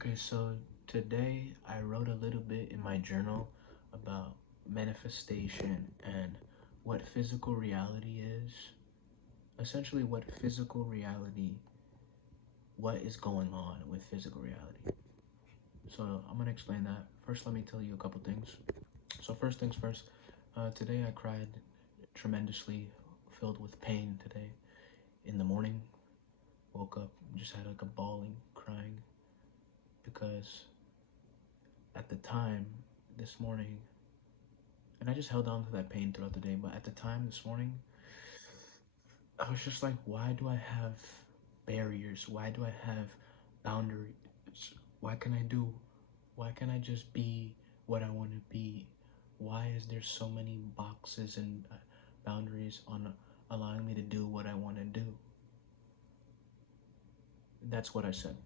Okay, so today I wrote a little bit in my journal about manifestation and what physical reality is. Essentially, what is going on with physical reality. So I'm gonna explain that. First, let me tell you a couple things. So first things first, today I cried tremendously, filled with pain today. In the morning, woke up, just had like a bawling, crying, because at the time this morning, and I just held on to that pain throughout the day, but at the time this morning, I was just like, why do I have barriers? Why do I have boundaries? Why can I do? Why can't I just be what I want to be? Why is there so many boxes and boundaries on allowing me to do what I want to do? That's what I said.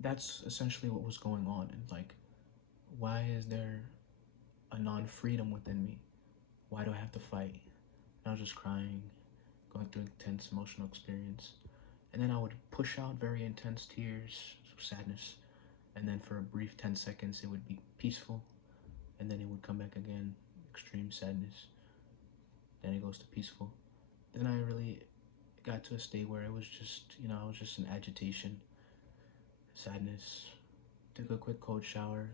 That's essentially what was going on. And like, why is there a non-freedom within me? Why do I have to fight? And I was just crying, going through intense emotional experience. And then I would push out very intense tears, sadness. And then for a brief 10 seconds, it would be peaceful. And then it would come back again, extreme sadness. Then it goes to peaceful. Then I really got to a state where it was just, I was just in agitation, sadness. Took a quick cold shower,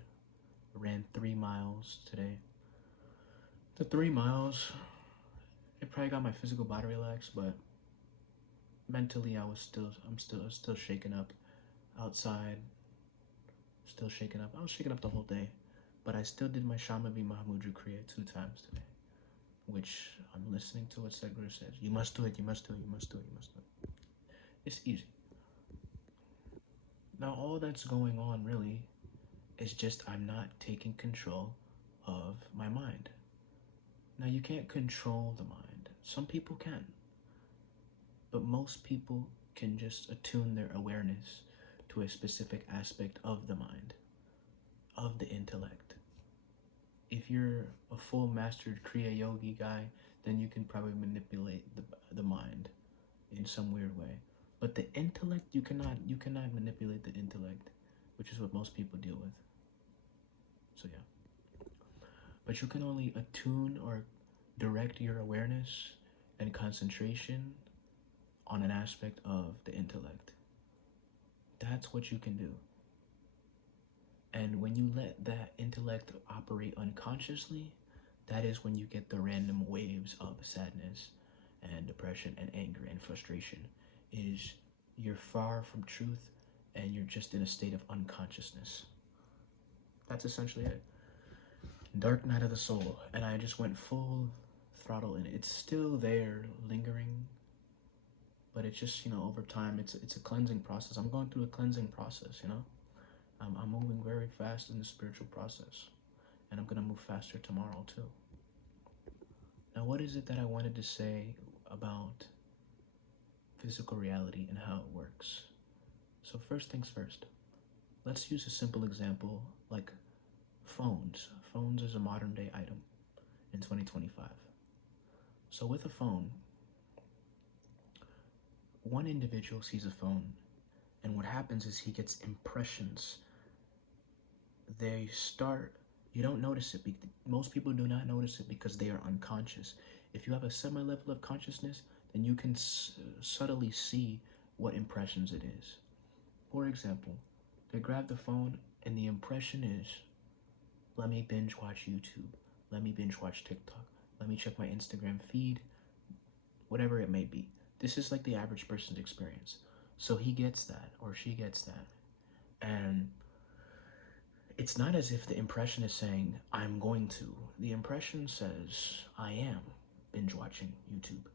ran 3 miles today. The 3 miles, it probably got my physical body relaxed, but mentally I'm still shaken up. Outside, still shaken up. I was shaken up the whole day, but I still did my Shama B Mahmudra Kriya 2 times today, which I'm listening to what Sadhguru says. You must do it, you must do it, you must do it, you must do it. It's easy. Now all that's going on really is just I'm not taking control of my mind. Now you can't control the mind. Some people can. But most people can just attune their awareness to a specific aspect of the mind, of the intellect. If you're a full mastered Kriya Yogi guy, then you can probably manipulate the mind in some weird way. But the intellect, you cannot manipulate the intellect, which is what most people deal with. So yeah. But you can only attune or direct your awareness and concentration on an aspect of the intellect. That's what you can do. And when you let that intellect operate unconsciously, that is when you get the random waves of sadness and depression and anger and frustration. Is you're far from truth and you're just in a state of unconsciousness. That's essentially it. Dark night of the soul, and I just went full throttle in it. It's still there, lingering, but it's just, over time, it's a cleansing process. I'm going through a cleansing process, I'm moving very fast in the spiritual process, and I'm gonna move faster tomorrow too. Now, what is it that I wanted to say about physical reality and how it works? So first things first, let's use a simple example like phones. Phones is a modern day item in 2025. So with a phone, one individual sees a phone, and what happens is he gets impressions. You don't notice it. Most people do not notice it because they are unconscious. If you have a semi-level of consciousness, then you can subtly see what impressions it is. For example, they grab the phone and the impression is, let me binge watch YouTube, let me binge watch TikTok, let me check my Instagram feed, whatever it may be. This is like the average person's experience. So he gets that, or she gets that. And it's not as if the impression is saying, I'm going to. The impression says, I am binge watching YouTube.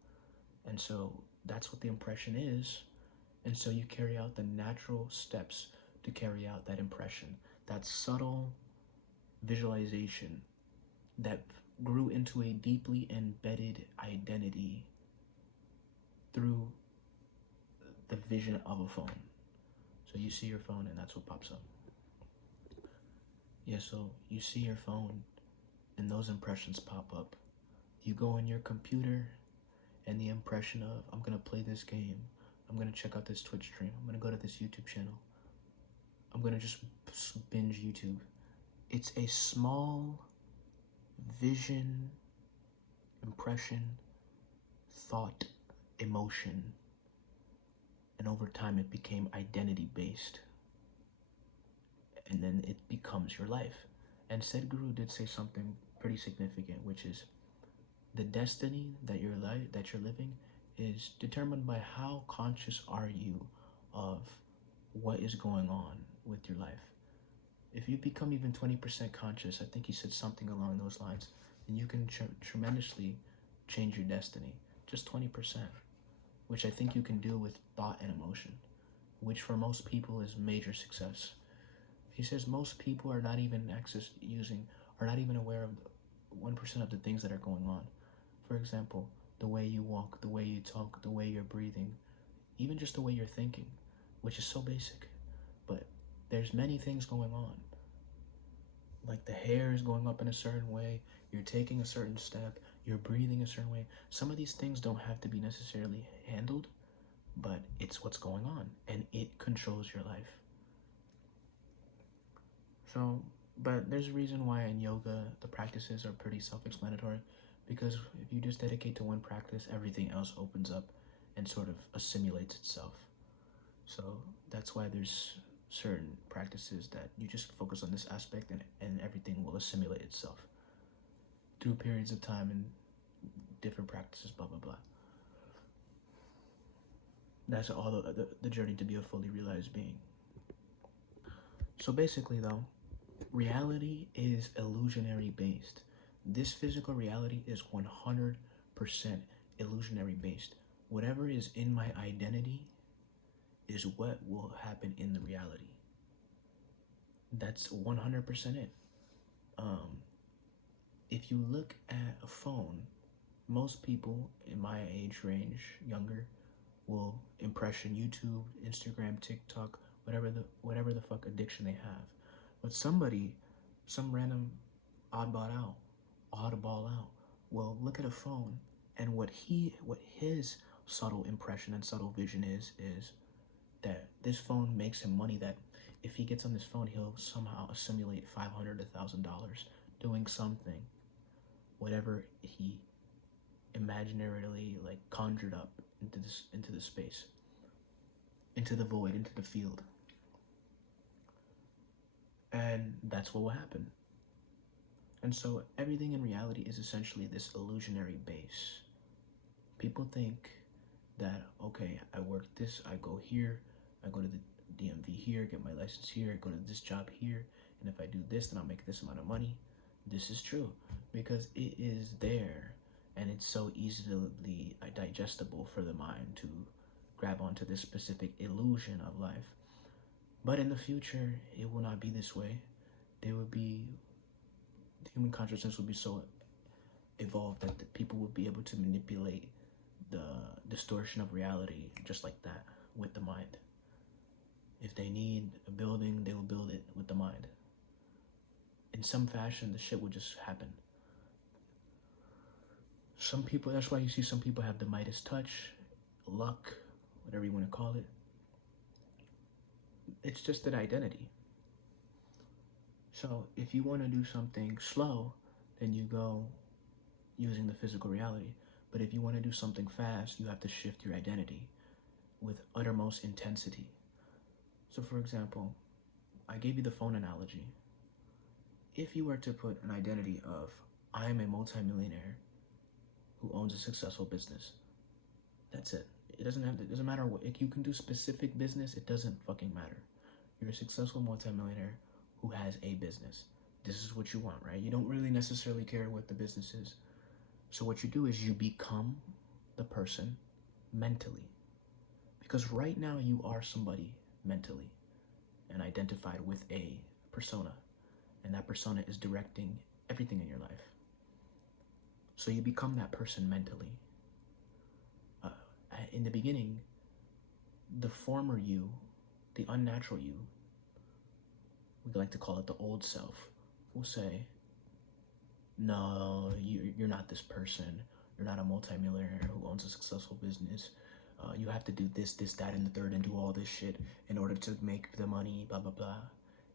And so that's what the impression is. And so you carry out the natural steps to carry out that impression. That subtle visualization that grew into a deeply embedded identity through the vision of a phone. So you see your phone and that's what pops up. Yeah, so you see your phone and those impressions pop up. You go on your computer and the impression of, I'm gonna play this game, I'm gonna check out this Twitch stream. I'm gonna go to this YouTube channel. I'm gonna just binge YouTube. It's a small vision, impression, thought, emotion, and over time it became identity based. And then it becomes your life. And said guru did say something pretty significant, which is the destiny that you're living is determined by how conscious are you of what is going on with your life. If you become even 20% conscious, I think he said something along those lines, then you can tremendously change your destiny. Just 20%, which I think you can do with thought and emotion, which for most people is major success. He says most people are not even are not even aware of 1% of the things that are going on. For example, the way you walk, the way you talk, the way you're breathing, even just the way you're thinking, which is so basic. But there's many things going on. Like the hair is going up in a certain way, you're taking a certain step, you're breathing a certain way. Some of these things don't have to be necessarily handled, but it's what's going on, and it controls your life. So, but there's a reason why in yoga the practices are pretty self-explanatory, because if you just dedicate to one practice, everything else opens up and sort of assimilates itself. So that's why there's certain practices that you just focus on this aspect, and everything will assimilate itself through periods of time and different practices, blah, blah, blah. That's all the journey to be a fully realized being. So basically though, reality is illusionary based. This physical reality is 100% illusionary based. Whatever is in my identity is what will happen in the reality. That's 100% it. If you look at a phone, most people in my age range, younger, will impression YouTube, Instagram, TikTok, whatever the fuck addiction they have. But some random oddball out, will look at a phone, and what his subtle impression and subtle vision is that this phone makes him money, that if he gets on this phone, he'll somehow assimilate $500 to $1,000 doing something, whatever he imaginarily like conjured up into the space, into the void, into the field. And that's what will happen. And so everything in reality is essentially this illusionary base. People think that, okay, I work this, I go here, I go to the DMV here, get my license here, I go to this job here, and if I do this, then I'll make this amount of money. This is true, because it is there, and it's so easily digestible for the mind to grab onto this specific illusion of life. But in the future, it will not be this way. The human consciousness will be so evolved that the people will be able to manipulate the distortion of reality just like that with the mind. If they need a building, they will build it with the mind. In some fashion, the shit will just happen. Some people, that's why you see some people have the Midas touch, luck, whatever you want to call it. It's just an identity. So if you want to do something slow, then you go using the physical reality. But if you want to do something fast, you have to shift your identity with uttermost intensity. So for example, I gave you the phone analogy. If you were to put an identity of, I am a multimillionaire who owns a successful business, that's it. It doesn't matter what, if you can do specific business, it doesn't fucking matter. You're a successful multimillionaire who has a business. This is what you want, right? You don't really necessarily care what the business is. So what you do is you become the person mentally. Because right now you are somebody mentally and identified with a persona. And that persona is directing everything in your life. So you become that person mentally. In the beginning, the former you, the unnatural you, we like to call it the old self, will say, no, you're not this person. You're not a multimillionaire who owns a successful business. You have to do this, this, that, and the third, and do all this shit in order to make the money, blah, blah, blah.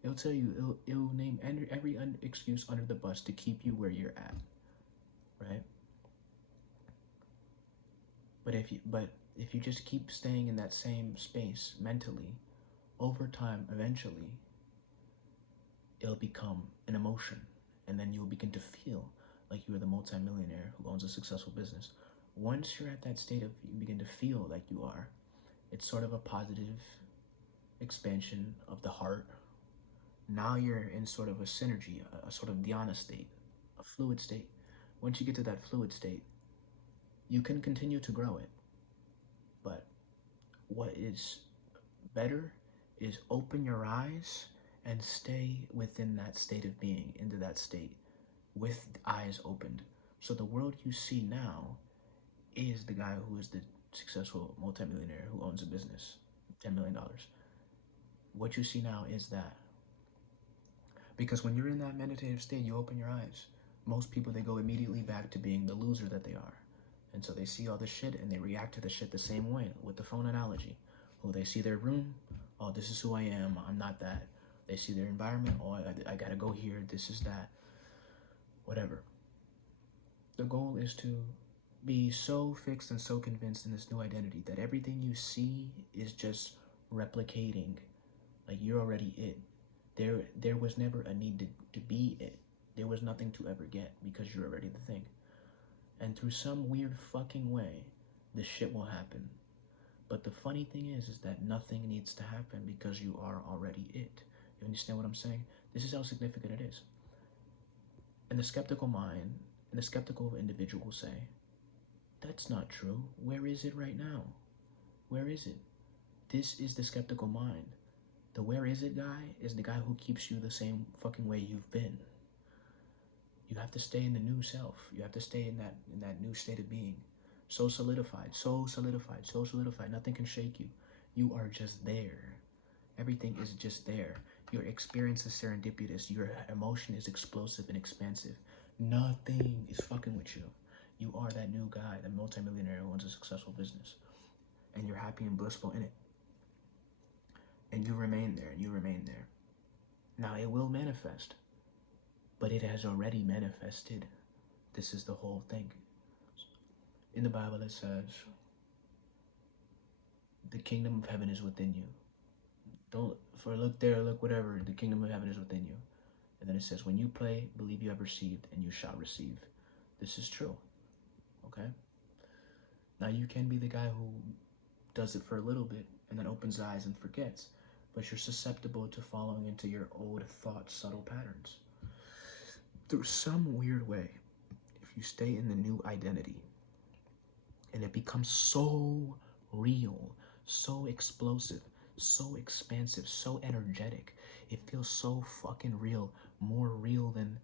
It'll tell you, it'll name every excuse under the bus to keep you where you're at, right? But if you just keep staying in that same space mentally, over time, eventually, it'll become an emotion, and then you'll begin to feel like you're the multimillionaire who owns a successful business. Once you're at that state of, you begin to feel like you are, it's sort of a positive expansion of the heart. Now you're in sort of a synergy, a sort of dhyana state, a fluid state. Once you get to that fluid state, you can continue to grow it. But what is better is open your eyes and stay within that state of being, into that state, with eyes opened. So the world you see now is the guy who is the successful multimillionaire who owns a business, $10 million. What you see now is that. Because when you're in that meditative state, you open your eyes. Most people, they go immediately back to being the loser that they are. And so they see all this shit and they react to the shit the same way, with the phone analogy. Oh, they see their room, oh, this is who I am, I'm not that. They see their environment, oh, I gotta go here, this is that. Whatever. The goal is to be so fixed and so convinced in this new identity that everything you see is just replicating, like you're already it. There was never a need to be it. There was nothing to ever get because you're already the thing. And through some weird fucking way, this shit will happen. But the funny thing is that nothing needs to happen because you are already it. You understand what I'm saying? This is how significant it is. And the skeptical mind and the skeptical individual will say, that's not true. Where is it right now? Where is it? This is the skeptical mind. The where is it guy is the guy who keeps you the same fucking way you've been. You have to stay in the new self. You have to stay in that new state of being. So solidified, so solidified, so solidified. Nothing can shake you. You are just there. Everything is just there. Your experience is serendipitous. Your emotion is explosive and expansive. Nothing is fucking with you. You are that new guy, that multimillionaire who owns a successful business. And you're happy and blissful in it. And you remain there, and you remain there. Now, it will manifest. But it has already manifested. This is the whole thing. In the Bible it says, the kingdom of heaven is within you. Look there, look whatever, the kingdom of heaven is within you. And then it says, when you pray, believe you have received, and you shall receive. This is true. Okay? Now you can be the guy who does it for a little bit, and then opens his eyes and forgets. But you're susceptible to falling into your old thought subtle patterns. Through some weird way, if you stay in the new identity, and it becomes so real, so explosive, so expansive, so energetic, it feels so fucking real, more real than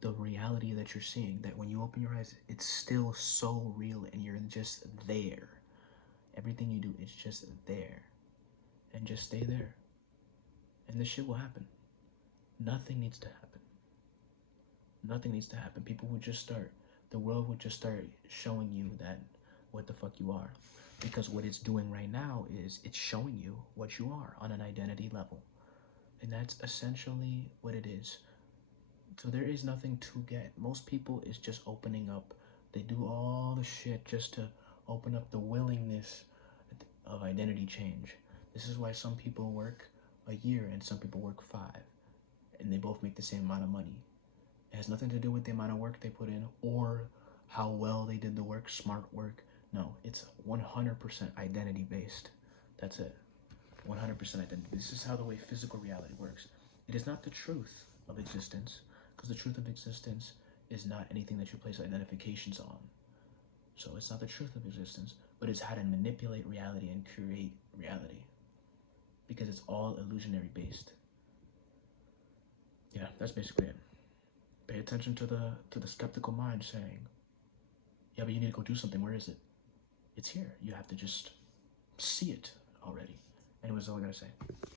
the reality that you're seeing, that when you open your eyes, it's still so real and you're just there. Everything you do is just there. And just stay there. And this shit will happen. Nothing needs to happen. Nothing needs to happen. People would just start, the world would just start showing you that what the fuck you are. Because what it's doing right now is it's showing you what you are on an identity level. And that's essentially what it is. So there is nothing to get. Most people is just opening up. They do all the shit just to open up the willingness of identity change. This is why some people work a year and some people work 5. And they both make the same amount of money. It has nothing to do with the amount of work they put in or how well they did the work, smart work. No, it's 100% identity based. That's it. 100% identity. This is how the way physical reality works. It is not the truth of existence, because the truth of existence is not anything that you place identifications on. So it's not the truth of existence, but it's how to manipulate reality and create reality. Because it's all illusionary based. Yeah, that's basically it. Pay attention to the skeptical mind saying, yeah, but you need to go do something. Where is it? It's here. You have to just see it already. Anyways, all I gotta say.